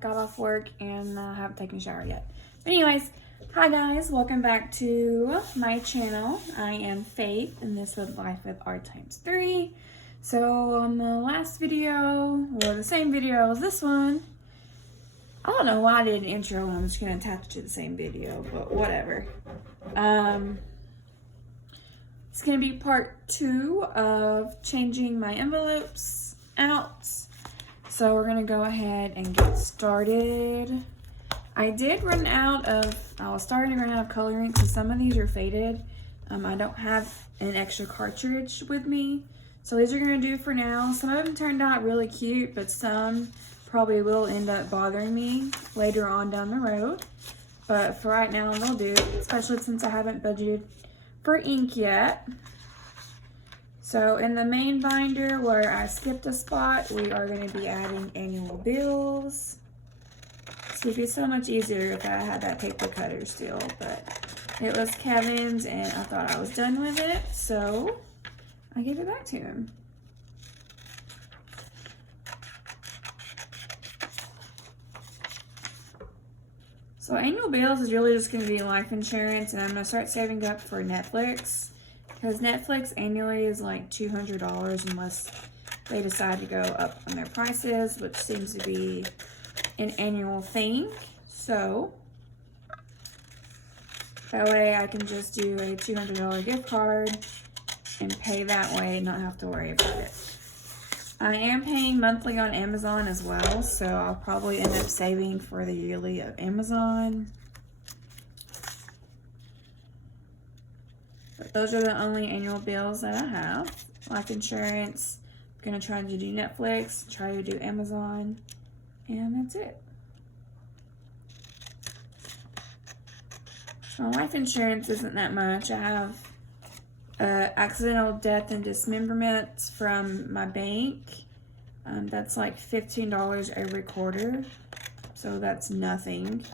got off work and I haven't taken a shower yet. But anyways, hi guys, welcome back to my channel. I am Faith and this is Life with R times 3. So on the last video, or the same video as this one, I don't know why I did an intro and I'm just going to attach it to the same video, but whatever. It's going to be part 2 of changing my envelopes out. So we're going to go ahead and get started. I did run out of, I was starting to run out of color ink, so some of these are faded. I don't have an extra cartridge with me. So these are going to do for now. Some of them turned out really cute, but some probably will end up bothering me later on down the road. But for right now, they'll do, especially since I haven't budgeted for ink yet. So in the main binder where I skipped a spot, we are going to be adding annual bills. So it'd be so much easier if I had that paper cutter still, but it was Kevin's and I thought I was done with it, so I gave it back to him. So annual bills is really just going to be life insurance, and I'm going to start saving up for Netflix, because Netflix annually is like $200 unless they decide to go up on their prices, which seems to be an annual thing. So that way I can just do a $200 gift card and pay that way and not have to worry about it. I am paying monthly on Amazon as well, so I'll probably end up saving for the yearly of Amazon. But those are the only annual bills that I have. Life insurance, I'm going to try to do Netflix, try to do Amazon, and that's it. So life insurance isn't that much. I have accidental death and dismemberment from my bank. That's like $15 every quarter, so that's nothing.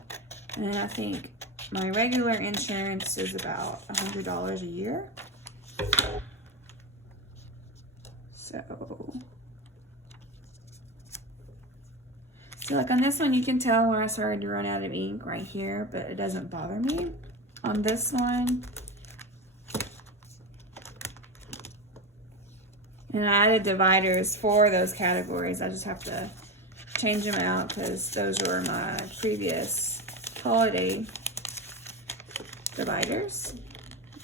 And then I think my regular insurance is about $100 a year. So like on this one, you can tell when I started to run out of ink right here, but it doesn't bother me. On this one, and I added dividers for those categories. I just have to change them out because those were my previous holiday dividers.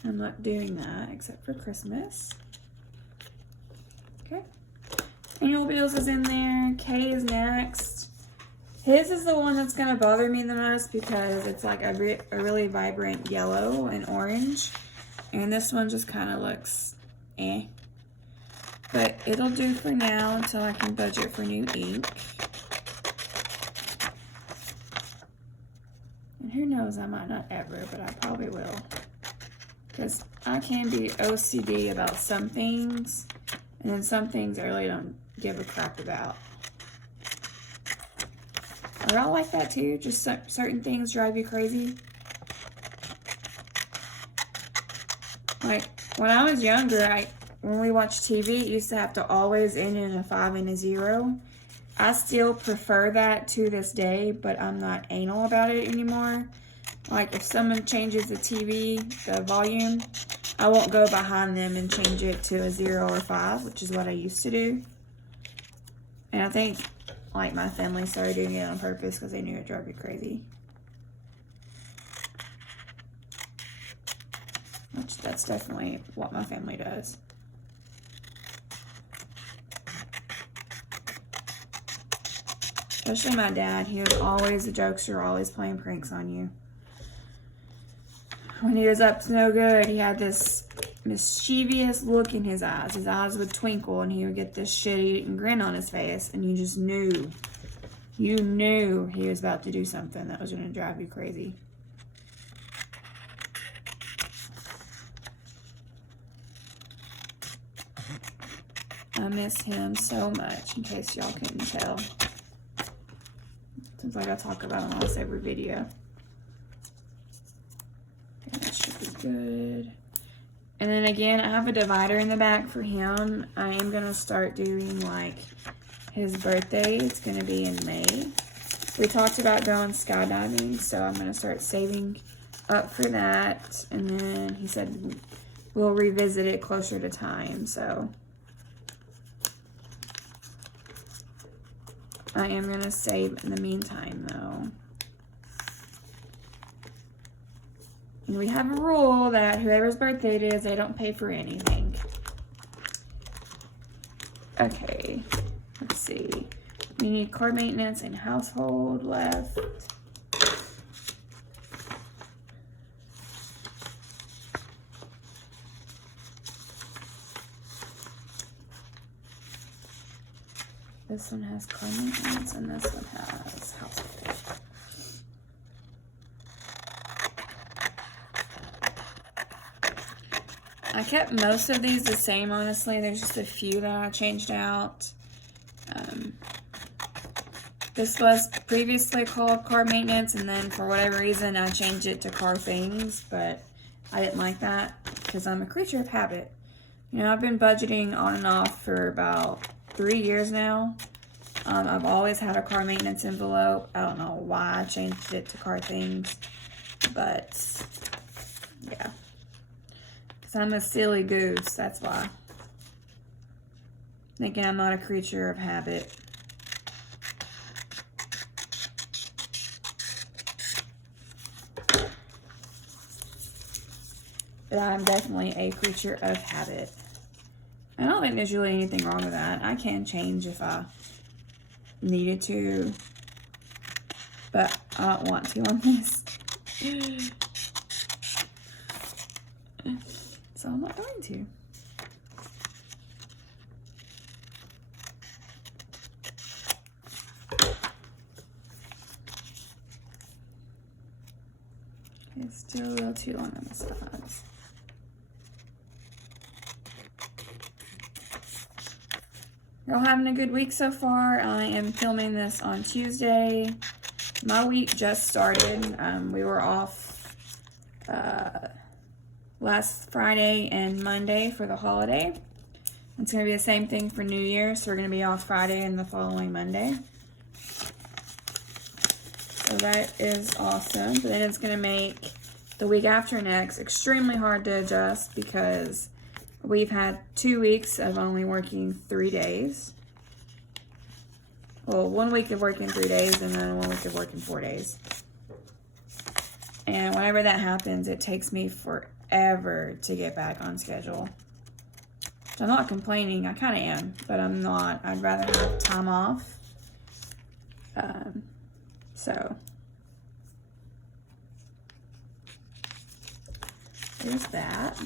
I'm not doing that except for Christmas. Okay. Annual bills is in there. K is next. His is the one that's going to bother me the most because it's like a really vibrant yellow and orange. And this one just kind of looks eh. But it'll do for now until I can budget for new ink. And who knows, I might not ever, but I probably will. Because I can be OCD about some things, and then some things I really don't give a crap about. Are y'all like that too? Just certain things drive you crazy? Like, when I was younger, when we watched TV, it used to have to always end in a 5 and a 0. I still prefer that to this day, but I'm not anal about it anymore. Like, if someone changes the TV, the volume, I won't go behind them and change it to a 0 or 5, which is what I used to do. And I think, like, my family started doing it on purpose because they knew it drove me crazy. Which, that's definitely what my family does. Especially my dad. He was always a jokester, always playing pranks on you. When he was up to no good, he had this mischievous look in his eyes. His eyes would twinkle and he would get this shit-eating grin on his face, and you just knew. You knew he was about to do something that was going to drive you crazy. I miss him so much, in case y'all couldn't tell. Seems like I talk about him almost every video. Okay, that should be good. And then again, I have a divider in the back for him. I am going to start doing like his birthday. It's going to be in May. We talked about going skydiving, so I'm going to start saving up for that. And then he said we'll revisit it closer to time, so I am going to save in the meantime, though. And we have a rule that whoever's birthday it is, they don't pay for anything. Okay, let's see. We need car maintenance and household left. This one has car maintenance and this one has household. I kept most of these the same, honestly. There's just a few that I changed out. This was previously called car maintenance, and then for whatever reason I changed it to car things, but I didn't like that because I'm a creature of habit. You know, I've been budgeting on and off for about 3 years now. I've always had a car maintenance envelope. I don't know why I changed it to car things, but yeah. Because I'm a silly goose, that's why. Thinking I'm not a creature of habit. But I'm definitely a creature of habit. I don't think there's really anything wrong with that. I can change if I needed to, but I don't want to on this. So I'm not going to. It's still a little too long on the sides. Y'all having a good week so far? I am filming this on Tuesday. My week just started. We were off last Friday and Monday for the holiday. It's going to be the same thing for New Year, so we're going to be off Friday and the following Monday. So that is awesome. But then it's going to make the week after next extremely hard to adjust because we've had 2 weeks of only working 3 days. Well, 1 week of working 3 days and then 1 week of working 4 days. And whenever that happens, it takes me forever to get back on schedule. So I'm not complaining. I kind of am, but I'm not. I'd rather have time off. So there's that.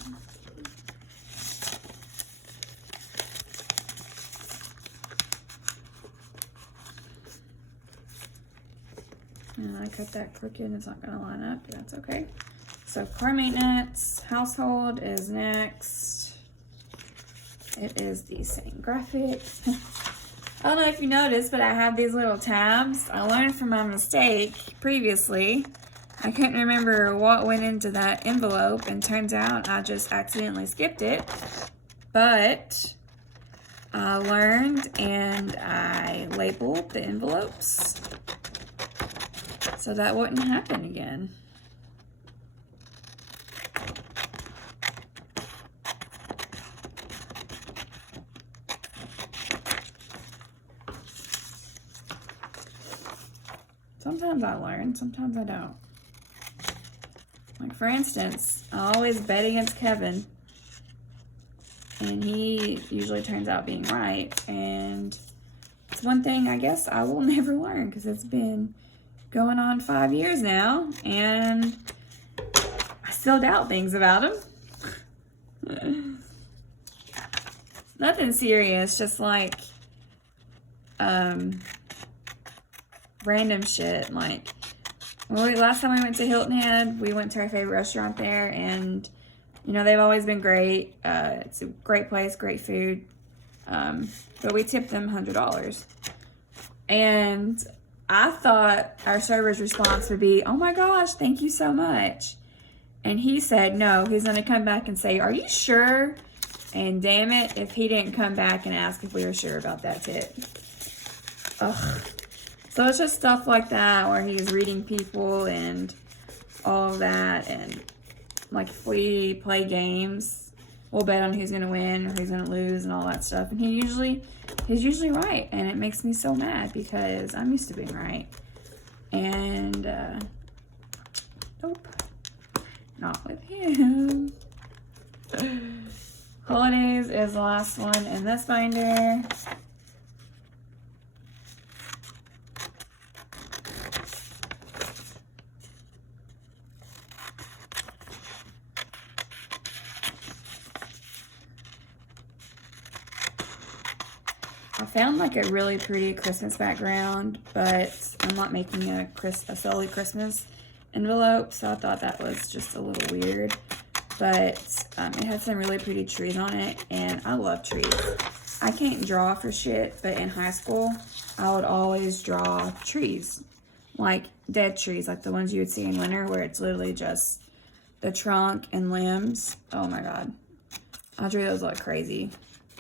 And I cut that crooked. It's not going to line up, but that's okay. So car maintenance, household is next. It is the same graphic. I don't know if you noticed, but I have these little tabs. I learned from my mistake previously. I couldn't remember what went into that envelope, and turns out I just accidentally skipped it. But I learned and I labeled the envelopes so that wouldn't happen again. Sometimes I learn, sometimes I don't. Like, for instance, I always bet against Kevin, and he usually turns out being right, and it's one thing I guess I will never learn, because it's been going on 5 years now, and I still doubt things about him. Nothing serious, just like random shit. Like, last time we went to Hilton Head, we went to our favorite restaurant there, and you know, they've always been great. It's a great place, great food, but we tipped them $100, and I thought our server's response would be, "Oh my gosh, thank you so much," and he said no, he's gonna come back and say, "Are you sure?" And damn it if he didn't come back and ask if we were sure about that tip. Ugh. So it's just stuff like that where he's reading people and all of that. And like if we play games, we'll bet on who's gonna win or who's gonna lose and all that stuff. And he's usually right, and it makes me so mad because I'm used to being right. And nope, not with him. Holidays is the last one in this binder. I found like a really pretty Christmas background, but I'm not making a solely Christmas envelope, so I thought that was just a little weird. But it had some really pretty trees on it, and I love trees. I can't draw for shit, but in high school, I would always draw trees. Like dead trees, like the ones you would see in winter where it's literally just the trunk and limbs. Oh my god. I drew those like crazy.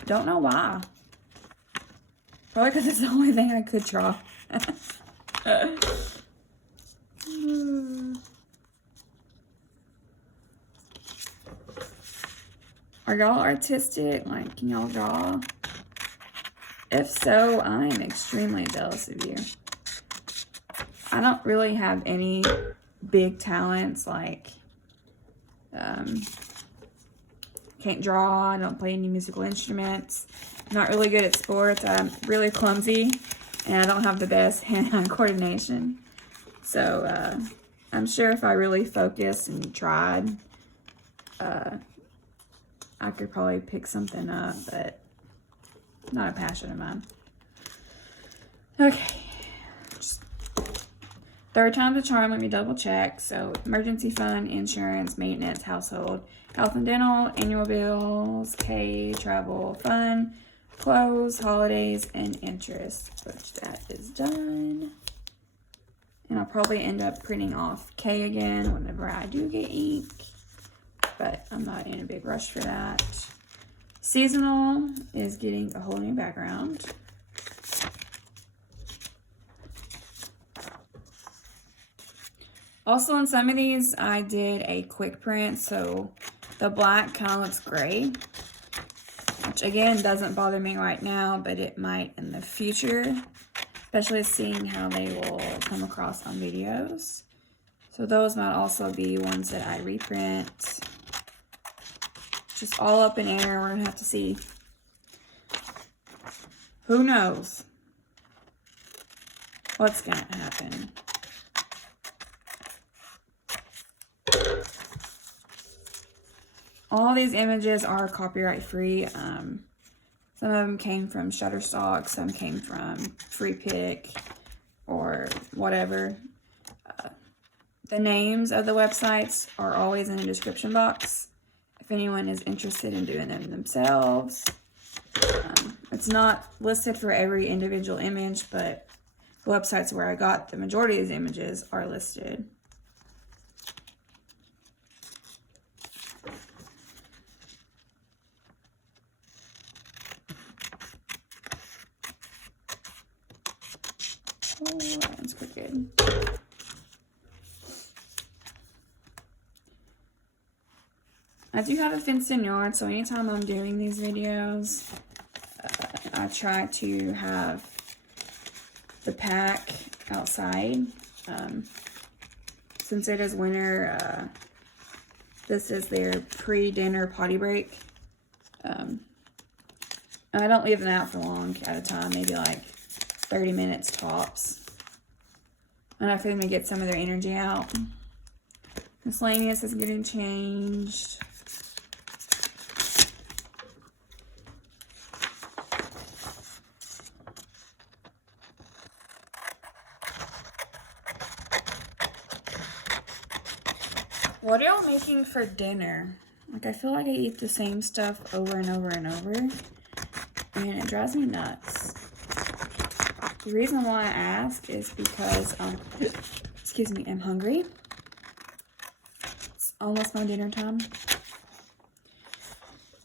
Don't know why. Probably because it's the only thing I could draw. Are y'all artistic? Like, can y'all draw? If so, I am extremely jealous of you. I don't really have any big talents, like, can't draw, I don't play any musical instruments. Not really good at sports. I'm really clumsy, and I don't have the best hand-eye coordination. So, I'm sure if I really focused and tried, I could probably pick something up, but not a passion of mine. Okay. Just third time's a charm. Let me double check. So, emergency fund, insurance, maintenance, household, health and dental, annual bills, K, travel, fun, clothes, holidays, and interest, which that is done. And I'll probably end up printing off K again whenever I do get ink, but I'm not in a big rush for that. Seasonal is getting a whole new background. Also, in some of these, I did a quick print, so the black kind of looks gray, which again doesn't bother me right now, but it might in the future, especially seeing how they will come across on videos. So those might also be ones that I reprint. Just all up in air. We're gonna have to see. Who knows what's gonna happen? All these images are copyright free. Some of them came from Shutterstock, some came from FreePic or whatever. The names of the websites are always in the description box if anyone is interested in doing them themselves. It's not listed for every individual image, but the websites where I got the majority of these images are listed. Oh, that one's crooked. I do have a fenced-in yard, so anytime I'm doing these videos, I try to have the pack outside. Since it is winter, this is their pre-dinner potty break. And I don't leave them out for long at a time, maybe like 30 minutes tops. Enough for them to get some of their energy out. Miscellaneous is getting changed. What are y'all making for dinner? Like, I feel like I eat the same stuff over and over and over, and it drives me nuts. The reason why I ask is because, excuse me, I'm hungry. It's almost my dinner time.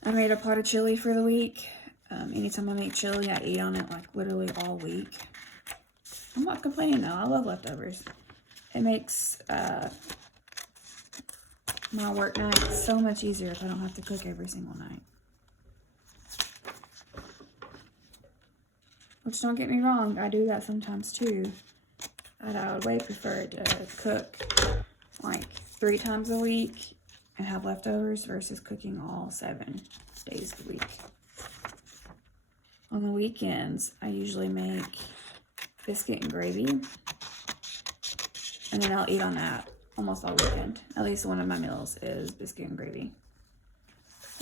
I made a pot of chili for the week. Anytime I make chili, I eat on it like literally all week. I'm not complaining though. I love leftovers. It makes my work night so much easier if I don't have to cook every single night. Which, don't get me wrong, I do that sometimes too. But I would way prefer to cook like 3 times a week and have leftovers versus cooking all 7 days a week. On the weekends, I usually make biscuit and gravy, and then I'll eat on that almost all weekend. At least one of my meals is biscuit and gravy.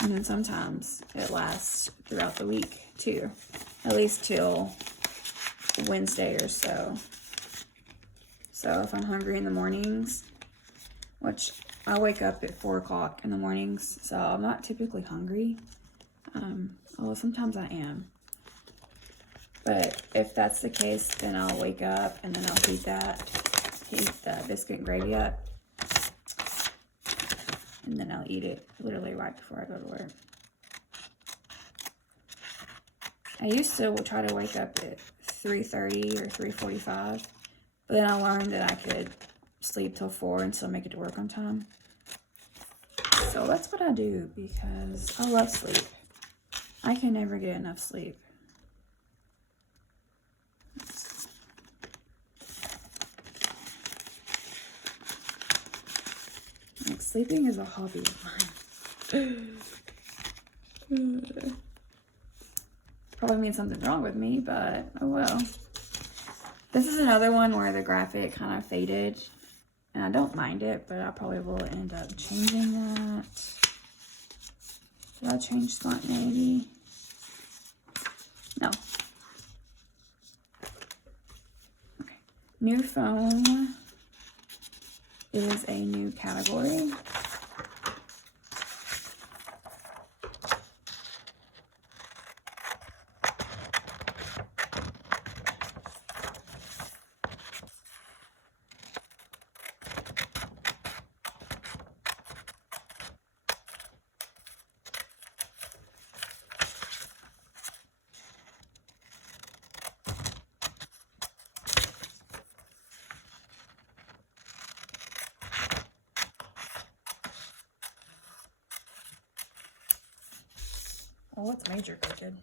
And then sometimes it lasts throughout the week too, at least till Wednesday or so. So if I'm hungry in the mornings, which I wake up at 4 o'clock in the mornings, so I'm not typically hungry. Although sometimes I am. But if that's the case, then I'll wake up and then I'll heat the biscuit and gravy up. And then I'll eat it literally right before I go to work. I used to try to wake up at 3:30 or 3:45. But then I learned that I could sleep till 4 and still make it to work on time. So that's what I do because I love sleep. I can never get enough sleep. Like, sleeping is a hobby of mine. Probably means something wrong with me, but oh well. This is another one where the graphic kind of faded, and I don't mind it, but I probably will end up changing that. Did I change font maybe? No. Okay. New phone is a new category. Oh, it's major crooked.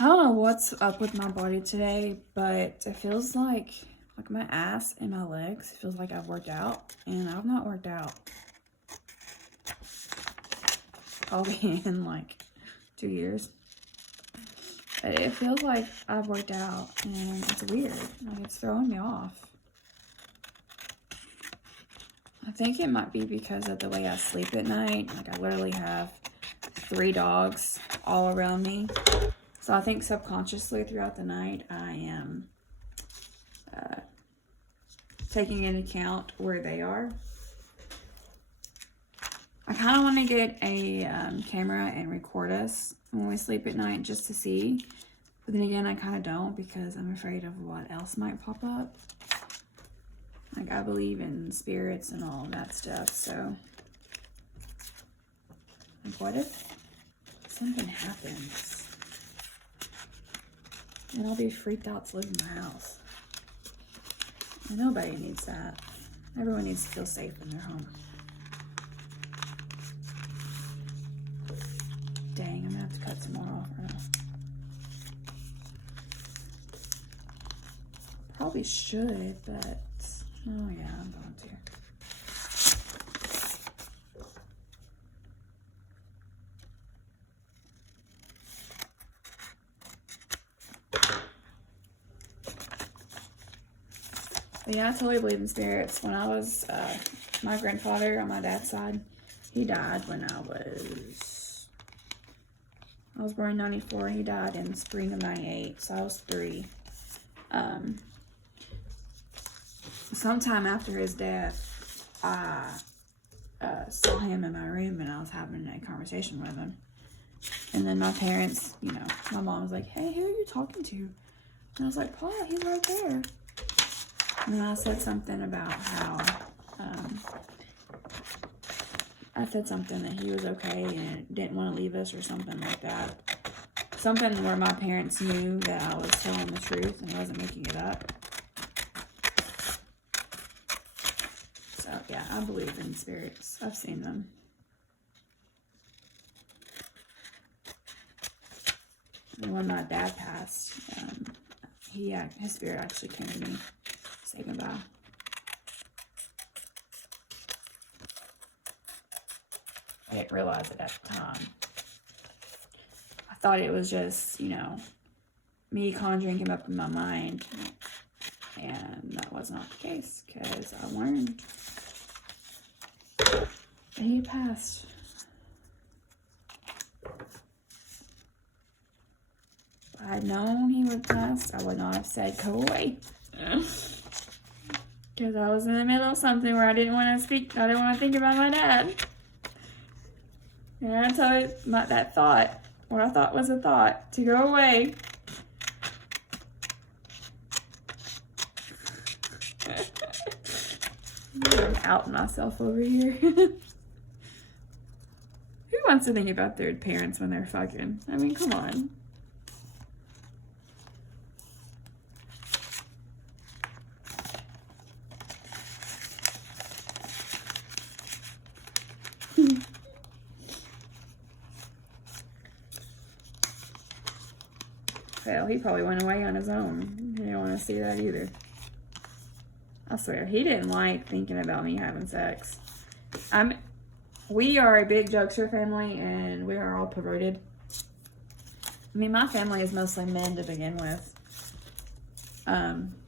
I don't know what's up with my body today, but it feels like my ass and my legs, it feels like I've worked out, and I've not worked out. Probably in like 2 years. But it feels like I've worked out, and it's weird. Like, it's throwing me off. I think it might be because of the way I sleep at night. Like, I literally have 3 dogs all around me. So I think subconsciously throughout the night, I am taking into account where they are. I kind of want to get a camera and record us when we sleep at night just to see. But then again, I kind of don't because I'm afraid of what else might pop up. Like, I believe in spirits and all that stuff, so. Like, what if something happens? And I'll be freaked out to live in my house. And nobody needs that. Everyone needs to feel safe in their home. Dang, I'm gonna have to cut some more off right now. Probably should, but oh yeah, I'm going to. But yeah, I totally believe in spirits. When I was, my grandfather on my dad's side, he died when I was born in 94. He died in the spring of 98, so I was 3. Sometime after his death, I saw him in my room and I was having a conversation with him. And then my parents, you know, my mom was like, "Hey, who are you talking to?" And I was like, "Pa, he's right there." And I said something about how, I said something that he was okay and didn't want to leave us or something like that. Something where my parents knew that I was telling the truth and I wasn't making it up. So, yeah, I believe in spirits. I've seen them. And when my dad passed, his spirit actually came to me to say goodbye. I didn't realize it at the time. I thought it was just, me conjuring him up in my mind. And that was not the case, because I learned that he passed. If I had known he would pass, I would not have said, go away. Because I was in the middle of something where I didn't want to speak. I didn't want to think about my dad. And I told it that thought, what I thought was a thought, to go away. I'm outing myself over here. Who wants to think about their parents when they're fucking? I mean, come on. Well, he probably went away on his own. He didn't want to see that either. I swear, he didn't like thinking about me having sex. We are a big jokester family, and we are all perverted. I mean, my family is mostly men to begin with.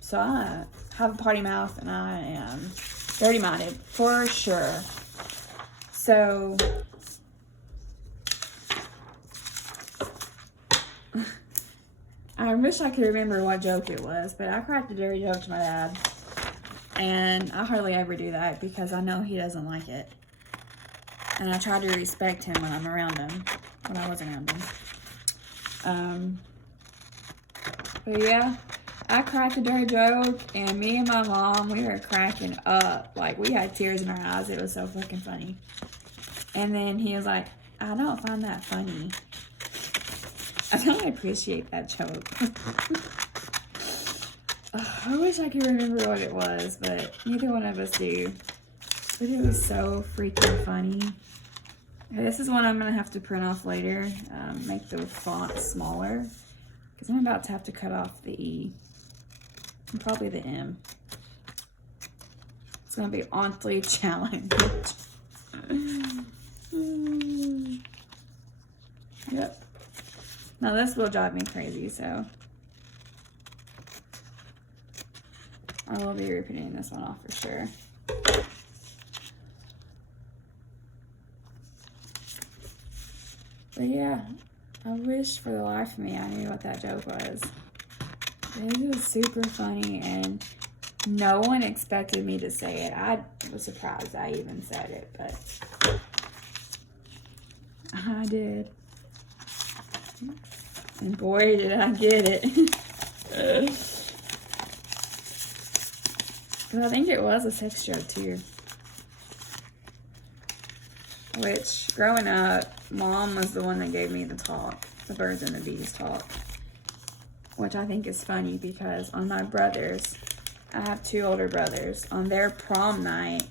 So I have a potty mouth, and I am dirty-minded, for sure. So I wish I could remember what joke it was, but I cracked a dirty joke to my dad. And I hardly ever do that because I know he doesn't like it. And I try to respect him when I'm around him, when I was around him. But yeah, I cracked a dirty joke, and me and my mom, we were cracking up. Like, we had tears in our eyes. It was so fucking funny. And then he was like, I don't find that funny. I don't appreciate that joke. I wish I could remember what it was, but neither one of us do. But it was so freaking funny. This is one I'm going to have to print off later. Make the font smaller. Because I'm about to have to cut off the E. And probably the M. It's going to be awfully challenging. Yep. Now this will drive me crazy, so I will be repeating this one off for sure. But yeah, I wish for the life of me I knew what that joke was. It was super funny, and no one expected me to say it. I was surprised I even said it, but I did. And boy, did I get it. But I think it was a sex joke too. Which, growing up, Mom was the one that gave me the talk. The birds and the bees talk. Which I think is funny because on my brothers, I have 2 older brothers. On their prom night,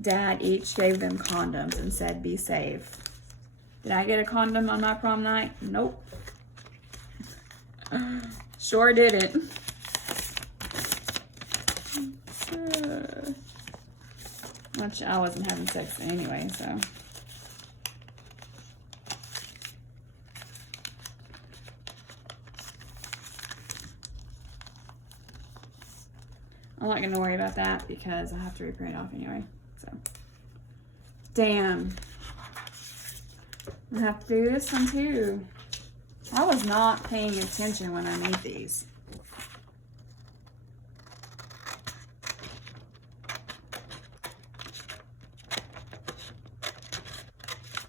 Dad each gave them condoms and said, be safe. Did I get a condom on my prom night? Nope. Sure didn't. Which I wasn't having sex anyway, so. I'm not going to worry about that because I have to reprint it off anyway, so. Damn. I have to do this one too. I was not paying attention when I made these.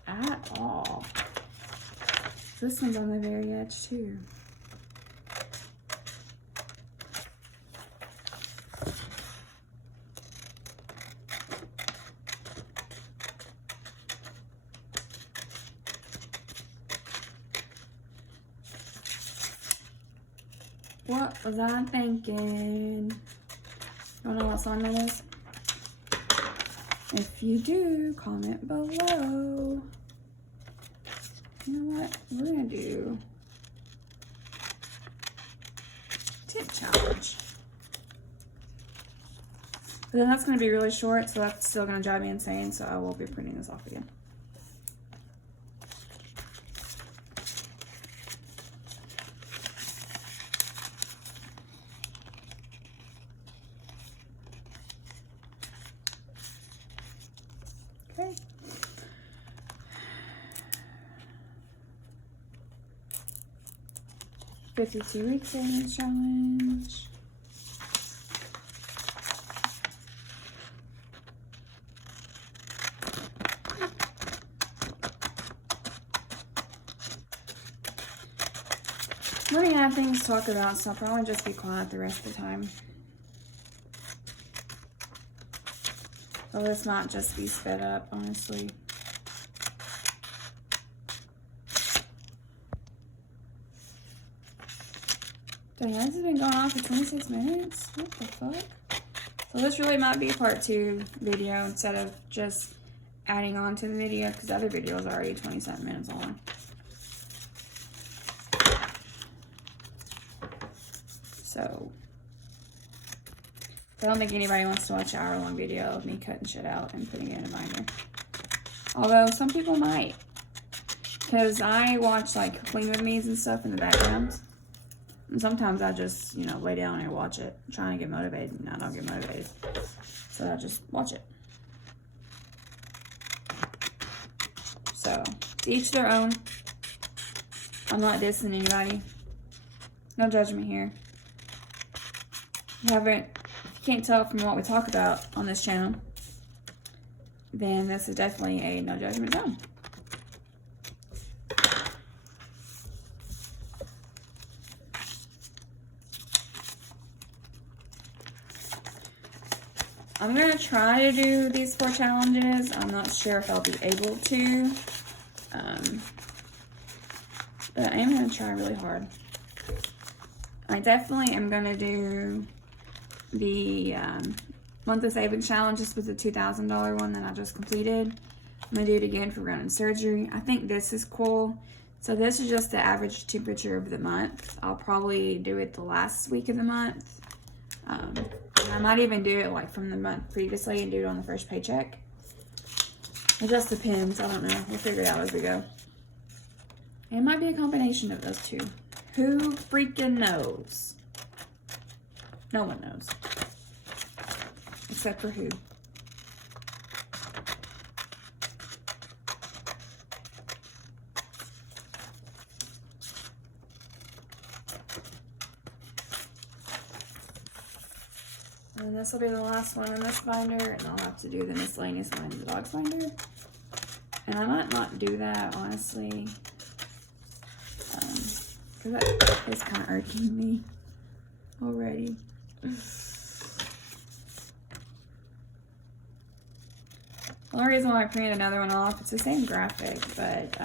At all. This one's on the very edge too. What was I thinking? Don't know what song that is? If you do, comment below. You know what? We're gonna do tip challenge. But then that's gonna be really short, so that's still gonna drive me insane, so I will be printing this off again. Okay. "52 weeks savings challenge." We're gonna have things to talk about, so I'll probably just be quiet the rest of the time. So this might just be sped up, honestly. Dang, this has been going on for 26 minutes? What the fuck? So this really might be a part 2 video instead of just adding on to the video, because the other video is already 27 minutes long. So I don't think anybody wants to watch an hour-long video of me cutting shit out and putting it in a binder. Although some people might, because I watch like Clean With Me's and stuff in the background. And sometimes I just, you know, lay down and watch it, trying to get motivated, and I don't get motivated. So I just watch it. So, to each their own. I'm not dissing anybody. No judgment here. If you can't tell from what we talk about on this channel, then this is definitely a no judgment zone. I'm going to try to do these 4 challenges. I'm not sure if I'll be able to. But I am going to try really hard. I definitely am going to do the monthly savings challenge. This was the $2,000 one that I just completed. I'm going to do it again for running surgery. I think this is cool. So this is just the average temperature of the month. I'll probably do it the last week of the month. I might even do it like from the month previously and do it on the first paycheck. It just depends. I don't know. We'll figure it out as we go. It might be a combination of those two. Who freaking knows? No one knows. Except for who? And this will be the last one in this binder, and I'll have to do the miscellaneous one in the dog's binder. And I might not do that, honestly, because that is kind of irking me already. The only reason why I printed another one off, it's the same graphic, but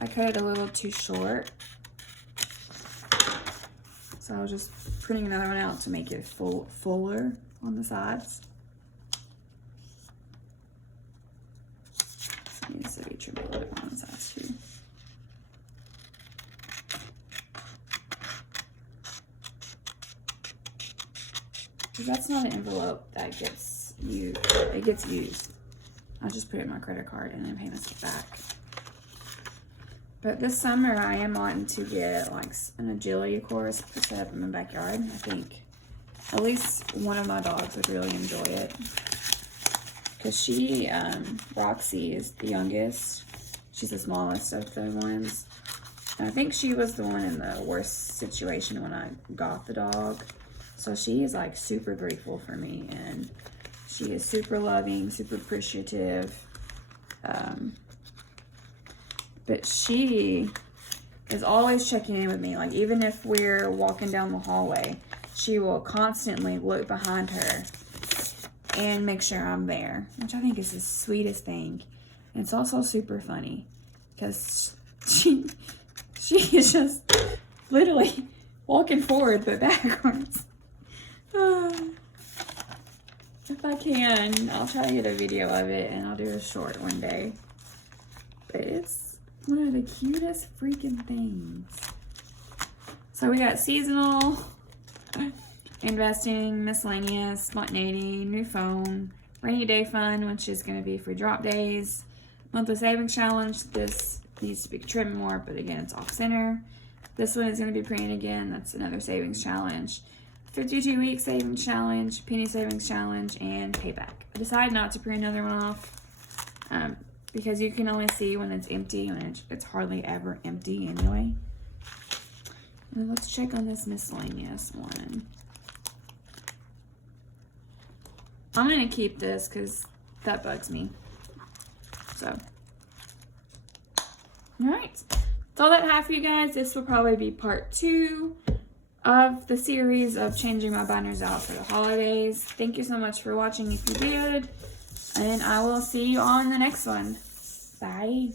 I cut it a little too short. So I was just printing another one out to make it fuller on the sides. It needs to be trimmed a little bit more on the sides too. Because that's not an envelope that gets used. It gets used. I'll just put it in my credit card and then pay myself back. But this summer, I am wanting to get like an agility course to set up in my backyard. I think at least one of my dogs would really enjoy it. Because she, Roxy, is the youngest. She's the smallest of the ones. And I think she was the one in the worst situation when I got the dog. So she is like super grateful for me. And she is super loving, super appreciative. But she is always checking in with me. Like, even if we're walking down the hallway, she will constantly look behind her and make sure I'm there, which I think is the sweetest thing. And it's also super funny because she is just literally walking forward but backwards. If I can, I'll try to get a video of it and I'll do a short one day. But it's one of the cutest freaking things. So we got seasonal, investing, miscellaneous, spontaneity, new phone, rainy day fun, which is going to be for drop days, monthly savings challenge. This needs to be trimmed more, but again, it's off center. This one is going to be printed again. That's another savings challenge. 52-week savings challenge, penny savings challenge, and payback. I decided not to print another one off because you can only see when it's empty, and it's hardly ever empty anyway. And let's check on this miscellaneous one. I'm going to keep this because that bugs me. So, alright. That's all that I have for you guys. This will probably be part 2 of the series of changing my binders out for the holidays. Thank you so much for watching if you did. And I will see you on the next one. Bye.